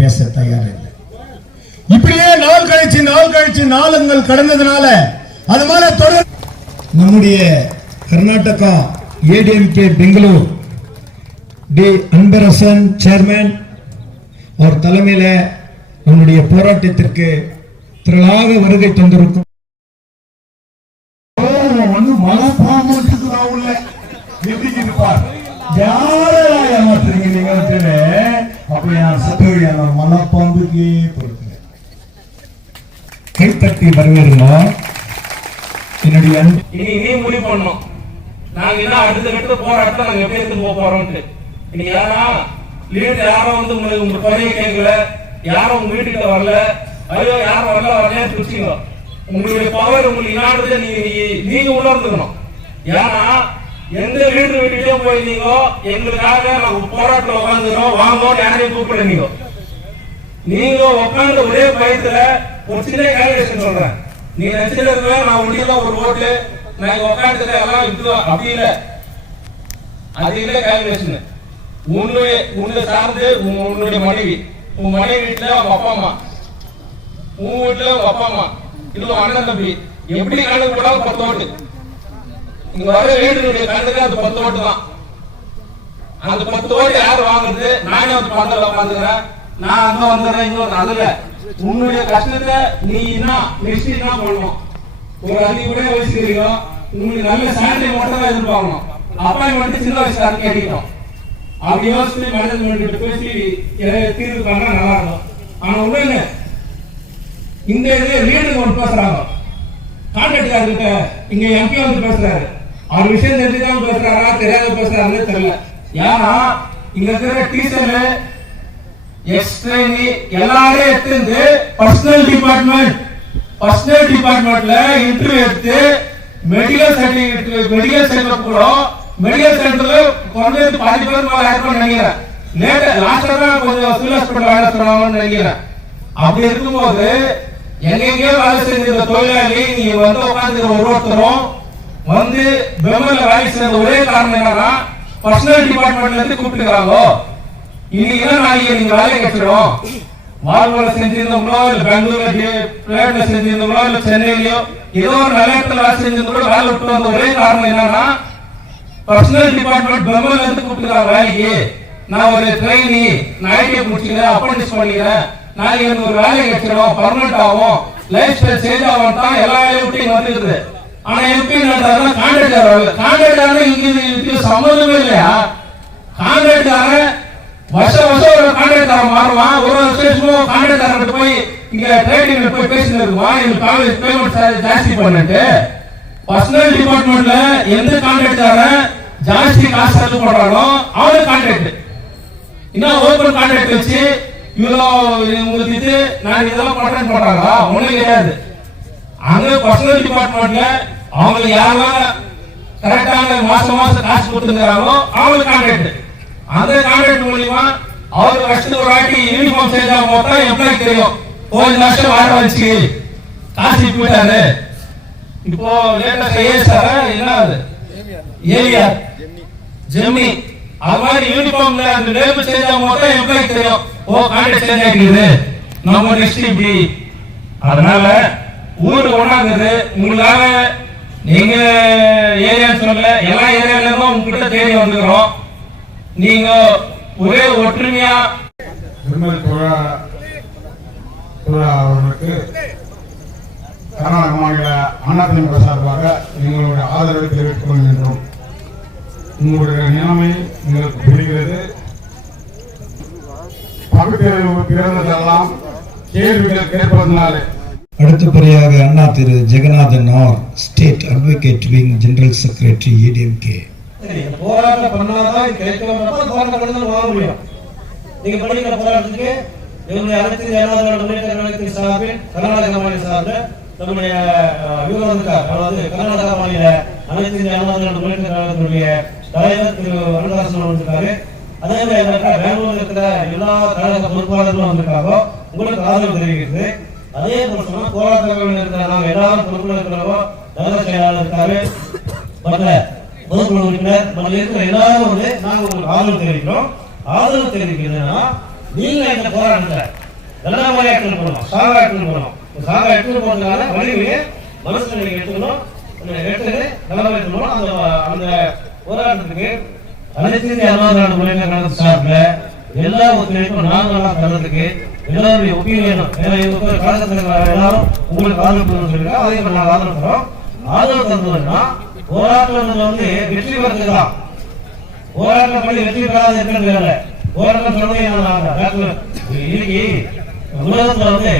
பேச தயார் இல்லை. இப்படியே நாள் கழிச்சு நாளுங்கள் கடந்ததுனால அது மாதிரி தொடர் நம்முடைய கர்நாடகா ஏடிஎம்கே பெங்களூர் டி அன்பரசன் சேர்மன் அவர் தலைமையில நம்முடைய போராட்டத்திற்கு திரளாக வருகை தந்திருக்கும். மனப்பாம்புக்கே பொறுத்து கைத்தட்டி வரவேற்கிறோம். என்னுடைய நீ முடிவு பண்ணணும் நாங்க என்ன அடுத்த கட்ட போராட்டத்தை நாங்க எப்படி எடுத்து போறோம்ட்டு. இன்னைக்கு யாரா லீடர் யாரும் வந்து உங்களுக்கு குறைய கேட்கல, யாரும் உங்க வீட்டுக்கு வரல, ஐயோ யாரும் வரல பிடிச்சிங்க. உங்களுடைய பவர் உங்களுக்கு இன்னாடுறத நீங்க உணர்ந்துக்கணும். ஏன்னா எந்த லீடர் வீட்டுக்கே போயிருந்தீங்கோ எங்களுக்காக நாங்க போராட்டம் உட்காந்துக்கிறோம் வாங்கோ யாரையும் கூப்பிட நீங்க உட்காந்து ஒரே பயத்துல ஒரு சின்ன கால்குலேஷன் சொல்றேன். நீ நினைச்சிருக்க நான் உண்டியெல்லாம் ஒரு ஓட்டு நாங்க உட்காந்து எல்லாம் இப்படிதான் அப்படி இல்ல, அது இல்ல கால்குலேஷன். உன்னை சார்ந்து உன்னுடைய மனைவி, உன் மனைவி வீட்டுல உங்க அப்பா அம்மா, உன் வீட்டுல உங்க அப்பா அம்மா, இல்ல அண்ணன் தம்பி, எப்படி கணக்கு போடாலும் 10 ஓட்டு. இங்க வர வீடுடைய கணக்கு அது 10 ஓட்டு தான். அந்த 10 ஓட்டு யாரு வாங்குறது? நானே வந்து பந்தல உட்காந்துக்கிறேன், நான் அங்க வந்துடுறேன் இங்க வந்து. அதுல உன்னுடைய கஷ்டத்தை நீ என்ன நிச்சயம் பண்ணணும். ஒரு அதிகப்படியா வயசுக்கிறீங்க, உங்களுக்கு நல்ல சேலரி மட்டும் தான் எதிர்பார்க்கணும். அப்பாயின்மெண்ட் சின்ன வயசுல கேட்கணும். அப்படி யோசிச்சு மேனேஜ்மெண்ட் பேசி தீர்வு பண்ணா நல்லா இருக்கும். ஆனா உடனே இந்த லீடர் ஒன்று பேசுறாங்க, கான்ட்ராக்டர்கிட்ட இங்க எம்பி வந்து பேசுறாரு. அவர் விஷயம் தெரிஞ்சுதான் பேசுறாரா தெரியாத பேசுறாருன்னு தெரியல. ஏன்னா இங்க இருக்கிற டீச்சர் எக்ஸ்ட்ரைனி எல்லாரும் எடுத்து பர்சனல் டிபார்ட்மெண்ட்ல இன்டர்வியூ எடுத்து மெடிக்கல் சர்டிபிகேட் மெடிக்கல் சென்டர் கூட மெடிக்கல் சென்டர்ல குறைஞ்சது 10 பேர் மேல இருக்கும்னு நினைக்கிறேன். லாஸ்டா தான் கொஞ்சம் சிவில் ஹாஸ்பிட்டல் வேலை செய்வாங்கன்னு நினைக்கிறேன். அப்படி இருக்கும்போது எங்கெங்கயோ வேலை செஞ்ச தொழிலாளி நீங்க வந்து உட்காந்து ஒருத்தரும் வந்து பெங்களூர்ல வேலை செய்த ஒரே காரணம் என்னன்னா பர்சனல் டிபார்ட்மெண்ட்ல இருந்து கூப்பிட்டுக்கிறாங்க. இன்னைக்கு நாளைக்கு நீங்க வேலை கிடைச்சிடும். மால்வால செஞ்சிருந்தோம்களோ இல்ல பெங்களூர்ல பிளேட்ல செஞ்சிருந்தோம்களோ இல்ல சென்னையிலயோ ஏதோ ஒரு நிலையத்துல வேலை செஞ்சிருந்தோம் வேலை விட்டு வந்த ஒரே காரணம் என்னன்னா பர்சனல் டிபார்ட்மெண்ட் பெங்களூர்ல இருந்து கூப்பிட்டுக்கிறாங்க வேலைக்கு. நான் ஒரு ட்ரெயினி நான் ஐடிஐ முடிச்சுக்கிறேன், அப்ரண்டிஸ் பண்ணிக்கிறேன், நாளைக்கு எனக்கு ஒரு வேலை கிடைச்சிடும், பர்மனன்ட் ஆகும், லைஃப் ஸ்டைல் சேஞ்ச் ஆகும் தான் எல்லா வேலையும் விட்டு இங்க வந்துருக்குது. ஆனா எப்படி நடந்தாருன்னா கான்ட்ராக்டர் இங்க சம்மந்தமே இல்லையா? கான்ட்ராக்டர் வருஷம் ஒரு கான்ட்ராக்டர் மாறுவான். ஒரு வருஷம் கான்ட்ராக்டர் போய் இங்க ட்ரேடிங்ல போய் பேசிட்டு இருக்குவான், எங்களுக்கு காலேஜ் பேமெண்ட் ஜாஸ்தி பண்ணிட்டு. பர்சனல் டிபார்ட்மெண்ட்ல எந்த கான்ட்ராக்டர் ஜாஸ்தி காசு செலவு பண்றானோ அவனுக்கு கான்ட்ராக்ட். இன்னும் ஓபன் கான்ட்ராக்ட் வச்சு இவ்வளோ உங்களுக்கு இது நான் இதெல்லாம் பண்றேன்னு போட்டாங்களா? ஒண்ணும் கிடையாது. அங்க பர்சனல் டிபார்ட்மெண்ட்ல அவங்களுக்கு யாரெல்லாம் கரெக்டான மாசம் காசு கொடுத்துருக்காங்களோ அவங்களுக்கு கான்ட்ராக்ட். அந்த கான்ட்ராக்ட் மூலியமா அவருக்கு வருஷத்துக்கு ஒரு வாட்டி யூனிஃபார்ம் செஞ்சா மொத்தம் எம்ப்ளாய்க்கு தெரியும். கொஞ்சம் வருஷம் வாட வச்சு காசு போயிட்டாரு. இப்போ லேட்டஸ்ட் ஏஎஸ்ஆர் என்ன அது ஏவிஆர் ஜெமினி அது மாதிரி யூனிஃபார்ம்ல அந்த லேபிள் செஞ்சா மொத்தம் எம்ப்ளாய்க்கு தெரியும். ஓ கான்ட்ராக்ட் சேஞ்ச் ஆகிடுது நம்ம நெக்ஸ்ட் இப்படி. அதனால ஊரு ஒண்ணாங்குது. உங்களுக்காக நீங்க ஏரியான்னு சொல்லல, எல்லா ஏரியால இருந்தும் உங்ககிட்ட தேடி வந்துக்கிறோம். நீங்க ஒரே ஒற்றுமையா அவர்களுக்கு கர்நாடக மாநில அதிமுக சார்பாக எங்களுடைய ஆதரவை தெரிவித்துக் கொள்கின்றோம். உங்களுடைய நிலைமை எங்களுக்கு புரிகிறது. பகுத்தறிவு பிறந்ததெல்லாம் கேள்விகள் கேட்பதனாலே. அடுத்தபடியாக அண்ணா திரு Jagannathan R state advocate wing general secretary ADMK. போராட்டம் பண்ணாதான் போராட்டம் பண்ணி வாங்க முடியும். நீங்க பண்ணிக்கிற போராட்டத்துக்கு இவங்க அனைத்து ஜனநாயக முன்னேற்ற கழகத்தின் சார்பில் கர்நாடக மாநில சார்பில் நம்முடைய இவர் வந்திருக்கார். அதாவது கர்நாடக மாநில அனைத்து ஜனநாயக முன்னேற்ற கழகத்தினுடைய தலைவர் திரு அன்பரசன் வந்திருக்காரு. அதே மாதிரி பெங்களூர்ல இருக்கிற எல்லா கழக பொறுப்பாளர்களும் வந்திருக்காங்க. உங்களுக்கு ஆதரவு தெரிவிக்கிறது. அதே போல சொன்னா போராட்டங்கள் இருக்கிற நாங்கள் எல்லாரும் பொறுப்புல இருக்கிறவோ நகர செயலாளர் இருக்காரு, மற்ற பொதுக்குழு உறுப்பினர் இருக்கிற எல்லாரும் வந்து நாங்கள் உங்களுக்கு ஆதரவு தெரிவிக்கிறோம். ஆதரவு தெரிவிக்கிறதுனா நீங்க இந்த போராட்டத்தை நல்ல முறையாக எடுத்துட்டு போகணும், ஸ்ட்ராங்காக எடுத்துட்டு போகணும். ஸ்ட்ராங்காக எடுத்துட்டு போகிறதுனால வலிமையை மனசுல நீங்க எடுத்துக்கணும், எடுத்துட்டு நல்ல எடுத்துக்கணும். அந்த அந்த போராட்டத்துக்கு அனைத்து இந்திய அண்ணா திராவிட முன்னேற்ற கழகம் சார்பில் எல்லா ஒத்துழைப்பும் நாங்களாம் தர்றதுக்கு எல்லாருடைய ஒப்பீனியனும், ஏன்னா இவங்க கழகத்தில் எல்லாரும் உங்களுக்கு ஆதரவு சொல்லியிருக்காங்க, அதே மாதிரி நாங்கள் ஆதரவு தரோம். ஆதரவு தந்ததுன்னா போராட்டம் வந்து வெற்றி பெறது தான். போராட்டம் பண்ணி வெற்றி பெறாத இருக்கிறது வேலை. போராட்டம் சொன்னதே இன்னைக்கு உலகத்துல வந்து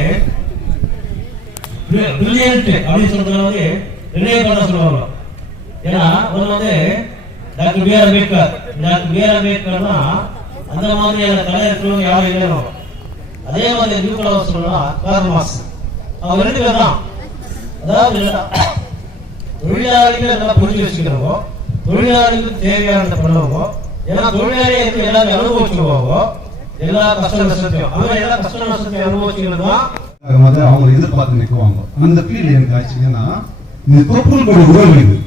பிரில்லியன்ட் அப்படின்னு சொல்றதுல வந்து நிர்ணயம் பண்ண சொல்லுவாங்க. ஏன்னா ஒன்று வந்து doctor B R. Ambedkar. Doctor B R. அம்பேத்கர்னா அந்த மாதிரியான தலைவர்களும் யாரும் இல்லைன்னு. அதே மாதிரி நியூக்ளியர் சொல்லலாம் கார்ல் மார்க்ஸ். அவங்க 2 பேர் தான். அதாவது தொழிலாளிகள் நல்லா புரிஞ்சு வச்சுக்கிறவோ, தொழிலாளிகளுக்கு தேவையானதை பண்ணுவோம். ஏன்னா தொழிலாளிகளுக்கு எல்லாரும் அனுபவிச்சுருவாங்க எல்லா கஷ்ட நஷ்டத்தையும். அவங்க எல்லா கஷ்ட நஷ்டத்தையும் அனுபவிச்சுக்கிறது தான் அவங்க எதிர்பார்த்து நிற்குவாங்க. அந்த ஃபீல் எனக்கு ஆச்சுன்னா இந்த தொப்புள் கொடி உறவு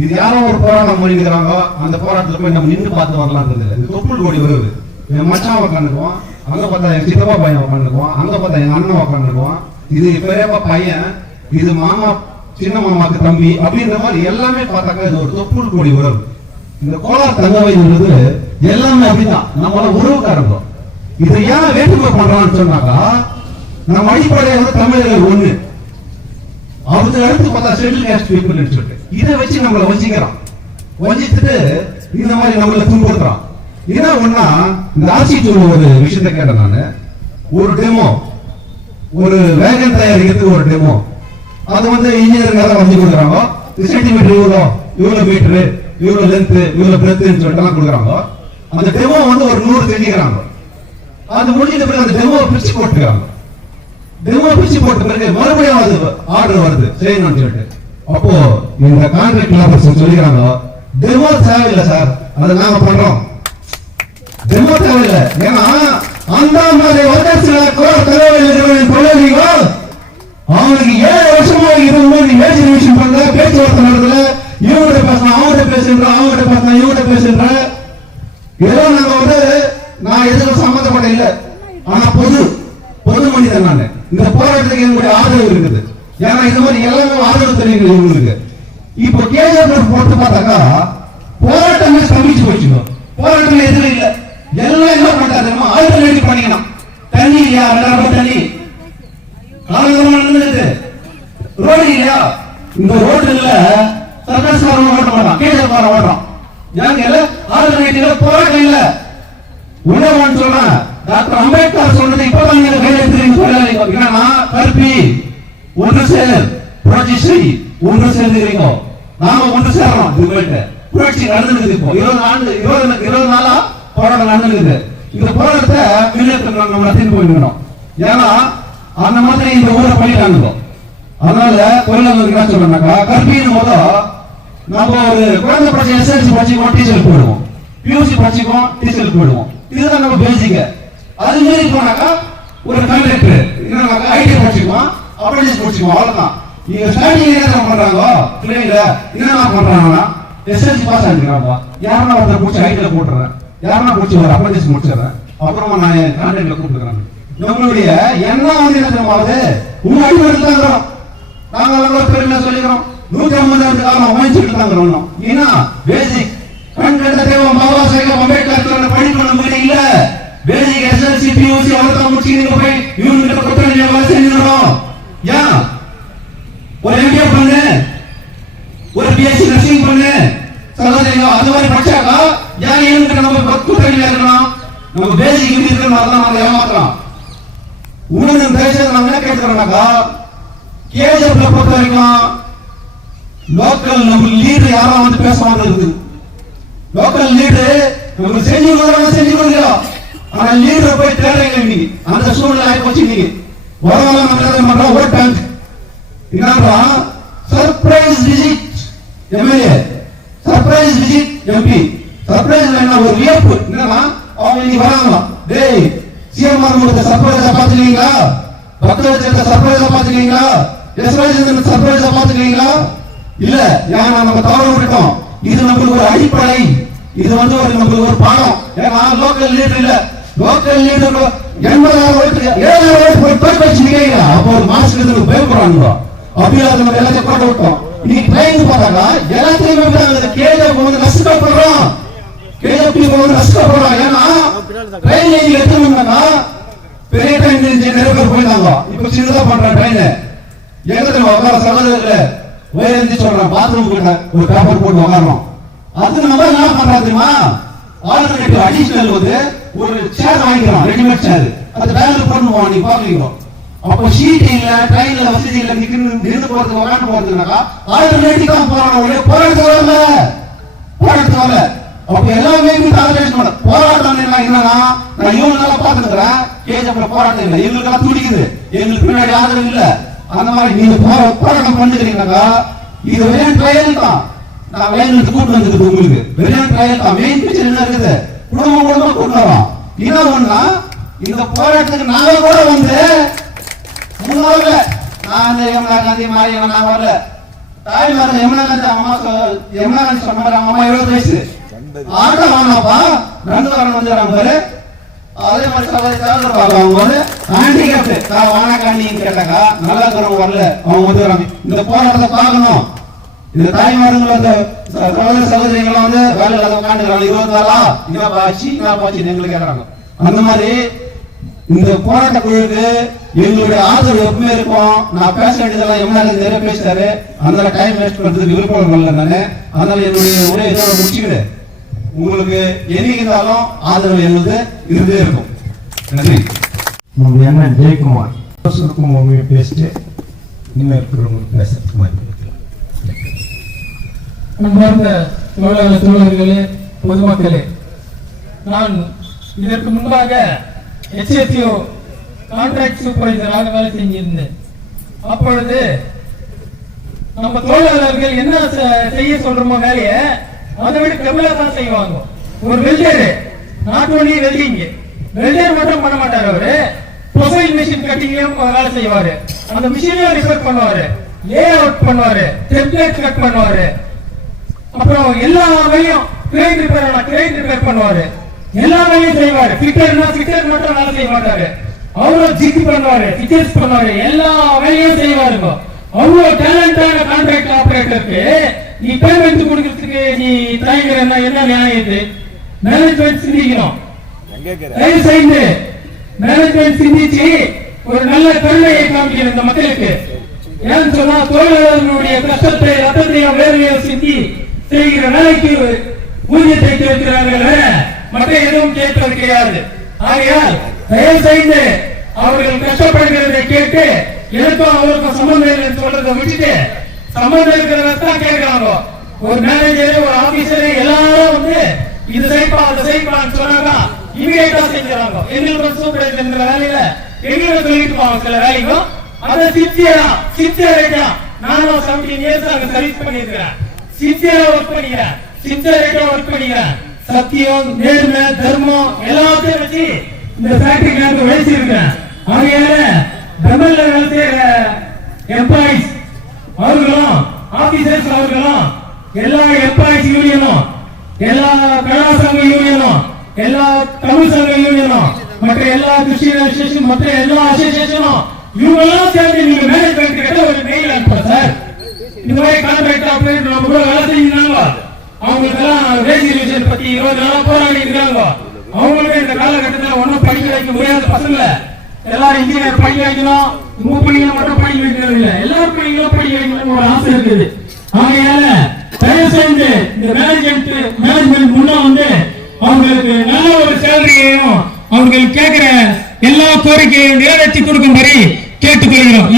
இது யாரும் ஒரு போராட்டம் பண்ணிக்கிறாங்க, அந்த போராட்டத்தில் போய் நம்ம நின்று பார்த்து வரலான்றது இல்லை. இந்த தொப்புள் கொடி உறவு என் மச்சான் உட்காந்துக்குவான், அங்க பார்த்தா என் சித்தப்பா பையன் உட்காந்துக்குவான், அங்க பார்த்தா என் அண்ணன் உட்காந்துக்குவான், இது பெரியப்பா பையன், இது மாமா சின்ன மாமாக்கு தம்பி அப்படின்ற மாதிரி எல்லாமே பார்த்தாக்கா இது ஒரு தொப்புள் கொடி உறவு. இந்த கோலார் தங்கவைன்றது எல்லாமே அப்படிதான். நம்மள உறவுக்காரங்க இதை ஏன் வேற்றுமை பண்றான்னு சொன்னாக்கா நம்ம அடிப்படையை வந்து தமிழர்கள் ஒண்ணு, அவருக்கு அடுத்து பார்த்தா ஷெட்யூல் காஸ்ட் பீப்புள் சொல்லிட்டு இதை வச்சு நம்மளை வஞ்சிக்கிறான். வஞ்சித்துட்டு இந்த மாதிரி நம்மளை துன்புறுத்துறான். ஏன்னா ஒன்னா இந்த ஆட்சி சொல்ல ஒரு விஷயத்தை கேட்டேன் நானு. ஒரு டெமோ, ஒரு வேகன் தயாரிக்கிறதுக்கு ஒரு டெமோ, அது வந்து இன்ஜினியருங்க வந்து கொடுக்குறாங்க. சென்டிமீட்டர் இவ்வளவு மீட்டரு, இவ்வளவு லென்த், இவ்வளவு பிரெத்னு சொல்லிட்டு கொடுக்குறாங்க. அந்த டெமோ வந்து ஒரு 100 செஞ்சுக்கிறாங்க. அது முடிஞ்ச பிறகு அந்த டெமோ பிரிச்சு போட்டுக்கிறாங்க. டெமோ பிரிச்சு போட்ட பிறகு மறுபடியும் அது ஆர்டர் வருது செய்யணும்னு சொல்லிட்டு. அப்போ இந்த கான்ட்ராக்ட் லேபர்ஸ் சொல்லிக்கிறாங்க, டெமோ தேவையில்லை சார், அதை நாங்க பண்றோம். டெமோ தேவையில்லை, ஏன்னா அந்த மாதிரி அவனுக்கு 7 வருஷமா இருந்து பேச்சு பண்ற, பேச்சுவார்த்தை நடத்துல, இவங்கிட்ட பேசினா அவங்ககிட்ட பேசுன்ற, அவங்ககிட்ட பேசினா இவங்கிட்ட பேசுன்ற. ஏதோ நாங்க வந்து நான் எதுவும் சம்பந்தப்பட்ட இல்லை, ஆனா பொது மனிதன் நான். இந்த போராட்டத்துக்கு எங்களுடைய ஆதரவு இருக்குது. ஏன்னா இந்த மாதிரி எல்லாமே ஆதரவு தெரியுங்க இவங்களுக்கு. இப்போ கேஜிஎஃப் போட்டு பார்த்தாக்கா போராட்டமே ஸ்தம்பிச்சு போச்சுக்கோ. போராட்டமே எதுவும் இல்லை, எல்லாம் என்ன பண்றாங்க ஆல்டர்னேட்டிவ் பண்ணிக்கணும். தண்ணி இல்லையா, 2000 ரூபாய் தண்ணி காலங்கரமா ரோடு இல்லையா, இந்த ரோடுல சர்க்கார் ஓட்ட மாட்டான், கேஜிஎஃப் ஓடுறான். ஏங்க ஆல்டர்னேட்டிவ் போராட்டம் இல்ல. உணவான்னு சொல்றேன். டாக்டர் அம்பேத்கர் சொன்னது இப்பதான் நீங்க கையில் எடுத்துறீங்க. என்னன்னா கல்வி ஒன்று சேர், புரட்சி ஒன்று சேர்ந்துக்கிறீங்க, நாம ஒன்று சேர்றோம். இது புரட்சி நடந்துருக்கு. இப்போ 20 நாளா போராட்டம் நடந்துருக்கு. இந்த போராட்டத்தை முன்னேற்ற நம்ம நடத்திட்டு போயிடணும். ஏன்னா அந்த மாதிரி இந்த ஊரை பண்ணிட்டாங்க. அதனால தொழிலாளர்கள் என்ன சொல்றாங்கக்கா, கல்வியின் போது நம்ம ஒரு குழந்தை படிச்சு எஸ்எல்சி படிச்சுக்கோம், டீச்சர் போயிடுவோம், பியூசி படிச்சுக்கோம், டீச்சர் போயிடுவோம். இதுதான் நம்ம பேசிக்க. அது மீறி போனாக்கா ஒரு கண்டக்டர் என்னன்னாக்கா ஐடி படிச்சுக்குவோம், அப்ரண்டிஸ் படிச்சுக்குவோம், அவ்வளவுதான். நீங்க ஸ்டார்டிங் என்ன பண்றாங்க பிள்ளைங்க என்னென்ன பண்றாங்கன்னா எஸ்எல்சி பாஸ் ஆகிக்கிறாங்க, யாருன்னா ஒருத்தர் பிடிச்சி ஐடியில் போட்டுறேன், யாருன்னா பிடிச்சி ஒரு அப்ரண்டிஸ் முடிச்சிடறேன், அப்புறமா நான் கான்ட்ராக்ட்ல கூப்பிட்டுக்கிறேன். நம்மளுடைய எண்ணம் வந்து என்ன தெரியுமாவது, உங்க அடிப்படையில் தான் இருக்கிறோம். நாங்க பெருமை சொல்லிக்கிறோம். 150 ஆண்டு காலம் அமைச்சுட்டு தான் இருக்கிறோம். ஏன்னா பேசிக் கண்கண்ட தெய்வம் பாபா சாஹேப் அம்பேத்கர் படிப்பு நம்ம இல்ல. பேசிக் எஸ்எல்சி பியூசி அவ்வளவுதான் முடிச்சு நீங்க போய் இவங்க குற்றங்களை வேலை செஞ்சிடணும். ஏன் ஒரு எம்பிஏ பண்ணு, ஒரு பிஎஸ்சி நர்சிங் பண்ணு, சகோதரிங்க அது மாதிரி படிச்சாக்கா ஏன் இவங்க நம்ம குற்றங்களை இருக்கணும். நம்ம பேசிக் இருக்கிறனால தான் நம்ம ஏமாத்தலாம். ஊழல் பேசுறது நம்ம என்ன கேட்கிறோம்னாக்கா, கேஜிஎஃப்ல பொறுத்த வரைக்கும் லோக்கல் நம்ம லீடர் யாரும் வந்து பேசுவாங்க இருக்குது. லோக்கல் லீடர் நம்ம செஞ்சு கொடுக்கிறோம், ஆனா லீடரை போய் தேடுறீங்க. இன்னைக்கு அந்த சூழ்நிலை ஆகி போச்சு. இன்னைக்கு வரலாம் ஓட் பேங்க் என்னன்றா surprise visit MLA, surprise visit MP. Surprise என்ன ஒரு வியப்பு என்னன்னா அவங்க இன்னைக்கு வராங்களாம். டேய் சிஎம்ஆர் உங்களுக்கு சர்ப்ரைஸா பாத்துக்கிறீங்களா, பக்தவச்சத்தை சர்ப்ரைஸா பாத்துக்கிறீங்களா, எஸ்ராஜேந்திரன் சர்ப்ரைஸா பாத்துக்கிறீங்களா? இல்ல, ஏன்னா நம்ம தவற விட்டோம். இது நம்மளுக்கு ஒரு அடிப்படை, இது வந்து நம்மளுக்கு ஒரு பாடம். ஏன்னா லோக்கல் லீடர் இல்ல, லோக்கல் லீடர் 80,000 ஓட்டு 7,000 ஓட்டு போய் தோற்க வச்சுக்கிறீங்க. அப்போ ஒரு மாசத்துக்கு பயப்படுறாங்க. அப்படியே அதை நம்ம எல்லாத்தையும் போட்டு விட்டோம். இன்னைக்கு ட்ரெயின் பார்த்தாக்கா எல்லாத்தையும் கேஜப் வந்து நஷ்டப்படுறோம். கேஜப் வந்து நஷ்டப்படுறோம். ஏன்னா ட்ரெயின் எடுத்துருந்தாங்க பெரிய ட்ரெயின் நிறைய பேர் போயிருந்தாங்க. இப்ப சின்னதா பண்ற ட்ரெயின் எங்க உட்கார சகோதரர்கள உயர்ந்து சொல்றேன் பாத்ரூம் கிட்ட ஒரு பேப்பர் போட்டு உட்காரணும். அது நம்ம என்ன பண்றோம் தெரியுமா? ஆல்டர்னேட்டிவ் அடிஷனல் வந்து ஒரு சேர் வாங்கிக்கிறோம், ரெடிமேட் சேர். அது பேங்க்ல போட்டுவோம். நீ பாக்குறீங்க அப்போ ஷீட் இல்ல, ட்ரெயின்ல வசதி இல்ல, நின்று போறதுக்கு உட்காந்து போறதுனாக்கா ஆல்டர்னேட்டிவ் தான் போறாங்க. போராட்டத்துக்கு வரல. அப்ப எல்லாமே போராட்டம் என்னன்னா நான் இவங்க நாளா பாத்துக்கிறேன். கேஜப்ல போராட்டம் இல்லை, எங்களுக்கெல்லாம் துடிக்குது, எங்களுக்கு பின்னாடி ஆதரவு இல்ல. அந்த மாதிரி நீங்க போராட்டம் பண்ணுறீங்கன்னாக்கா இது வெறும் ட்ரையல் தான். நான் வேணும்னு கூட்டு வந்துருக்கு. உங்களுக்கு வெறும் ட்ரையல் தான். மெயின் பிக்சர் என்ன இருக்குது? குடும்பம் கூட்டு வரோம். என்ன ஒண்ணா இந்த போராட்டத்துக்கு நாங்க கூட வந்து முன்னால நான் யமுனா காந்தி மாதிரி நான் வரல. தாய்மார்கள் யமுனா காந்தி அம்மா சொன்னாங்க அம்மா 70 வயசு ஆட்ட வாங்கப்பா 2 வாரம் வந்துடுறாங்க பாரு. அதே மாதிரி சகோதரர் அவங்க வந்து ஹேண்டிகேப்ட் நான் வானகாண்டின்னு கேட்டாங்க. நல்லா இருக்கிறவங்க வரல, அவங்க வந்துடுறாங்க. இந்த போராட்டத்தை பார்க்கணும். இந்த தாய்மார்கள் அந்த சகோதர சகோதரிகள் வந்து வேலை இல்லாத உட்காந்துக்கிறாங்க. 20 நாளா என்ன பாச்சு எங்களுக்கு கேட்கறாங்க. அந்த மாதிரி இந்த போராட்ட குழுவுக்கு எங்களுடைய ஆதரவு எப்பவுமே இருக்கும். நான் பேச வேண்டியதெல்லாம் எவ்வளவு நிறைய பேசிட்டாரு. அதனால டைம் வேஸ்ட் பண்றதுக்கு விருப்பம் இல்லை. நானு அதனால என்னுடைய உரை இதோட முடிச்சுக்கிடு. உங்களுக்கு என்னைக்கு இருந்தாலும் ஆதரவு எங்களுக்கு இருந்தே இருக்கும். நன்றி. நம்முடைய அண்ணன் ஜெயக்குமார் சுருக்கமாக பேசிட்டு இன்னும் இருக்கிறவங்களுக்கு பேசுறதுக்கு வாய்ப்பு. அன்பார்ந்த தோழர்களே, பொதுமக்களே, நான் இதற்கு முன்பாக HFO கான்ட்ராக்ட் சூப்பர்வைசராக வேலை செஞ்சிருந்தேன். அப்பொழுது நம்ம தொழிலாளர்கள் என்ன செய்ய சொல்றோமோ வேலையை அதை விட டபுளா தான் செய்வாங்க. ஒரு welder not only welding, welder மட்டும் பண்ண மாட்டாரு. அவரு ப்ரொஃபைல் மிஷின் கட்டிங்லயும் வேலை செய்வாரு. அந்த மிஷினையும் ரிப்பேர் பண்ணுவாரு, லே அவுட் பண்ணுவாரு, டெம்ப்ளேட் கட் பண்ணுவாரு. அப்புறம் எல்லா வேலையும் கிரெயின் ரிப்பேர் பண்ணுவாரு. எல்லா வேலையும் செய்வாரு. ஃபிட்டர் மட்டும் வேலை செய்ய மாட்டாரு. அவரும் ஜிக் பண்ணுவாரு, ஃபிட்டர்ஸ் பண்ணுவாரு, எல்லா வேலையும் செய்வாருங்க. அவ்வளவு டேலண்டான கான்ட்ராக்ட் ஆபரேட்டருக்கு நீ பேமெண்ட் கொடுக்கறதுக்கு நீ தயங்குறன்னா என்ன நியாயம்? இது மேனேஜ்மெண்ட் சிந்திக்கணும். தயவு செய்து மேனேஜ்மெண்ட் சிந்திச்சு ஒரு நல்ல கருணையை காமிக்கணும் இந்த மக்களுக்கு. ஏன்னு சொன்னா தொழிலாளர்களுடைய கஷ்டத்தை ரத்தத்தையும் வேலையும் சிந்தி செய்கிற வேலைக்கு ஊதியத்தை கேட்கிறார்கள், மற்ற எதுவும் கேட்பது கிடையாது. ஆகையால் தயவு செய்து அவர்கள் கஷ்டப்படுகிறதை கேட்டு எனக்கும் அவருக்கும் சம்பந்தம் சொல்றதை விட்டுட்டு சம்பந்தம் இருக்கிறத கேட்கிறாங்க. ஒரு மேனேஜர், ஒரு ஆபீசர் எல்லாரும் வந்து இது செய்ப்பா அதை செய்ப்பான்னு சொன்னாங்க, இமீடியட்டா செஞ்சுறாங்க. எங்களுக்கு சூப்பர்வைசர் என்ற வேலையில எங்களுக்கு சொல்லிட்டு போவாங்க சில வேலைக்கும். அதை சின்சியரா நானும் 17 இயர்ஸ் அங்க சர்வீஸ் பண்ணிருக்கிறேன். சின்சியரா ஒர்க் பண்ணிக்கிறேன், சின்சியரா ஒர்க் பண்ணிக்கிறேன். சத்தியம், நேர்மை, தர்மம் எல்லாத்தையும் வச்சு இந்த ஃபேக்டரிக்கு நான் வேலை செய்யிருக்கிறேன். ஆகையால டபுள்ல வேலை செய்யற எம்ப்ளாயிஸ் அவர்களும் ஆபீசர்ஸ் அவர்களும் எல்லா எம்ப்ளாயிஸ் யூனியனும், எல்லா கலா சங்க யூனியனும், எல்லா தமிழ் சங்க யூனியனும், மற்ற எல்லா கிறிஸ்டியன் அசோசியேஷன், மற்ற எல்லா அசோசியேஷனும் இவங்கெல்லாம் சேர்ந்து நீங்க மேனேஜ்மெண்ட் கிட்ட ஒரு மெயில் அனுப்புறோம். சார் இந்த மாதிரி கான்ட்ராக்ட் ஆபரேட்டர் நம்ம கூட வேலை செஞ்சாங்க, அவங்களுக்கு எல்லாம் ரேசியேஷன் பத்தி 20 நாளா போராடி இருக்காங்க. அவங்களுக்கு இந்த காலகட்டத்தில் ஒன்னும் படிக்க வைக்க முடியாத பசங்க எல்லாரும் இன்ஜினியர் படிக்க வைக்கணும், உங்க பிள்ளைங்களை மட்டும் படிக்க வைக்கிறது இல்லை, எல்லாரும் பிள்ளைங்களும் படிக்க வைக்கணும்னு ஒரு ஆசை இருக்குது. ஆகையால தயவு செய்து இந்த மேனேஜ்மெண்ட் முன்னா வந்து அவங்களுக்கு நல்ல ஒரு சேலரியையும் அவங்களுக்கு கேட்கிற எல்லா கோரிக்கையையும் நிறைவேற்றி கொடுக்கும்படி கேட்டுக்கொள்கிறோம்.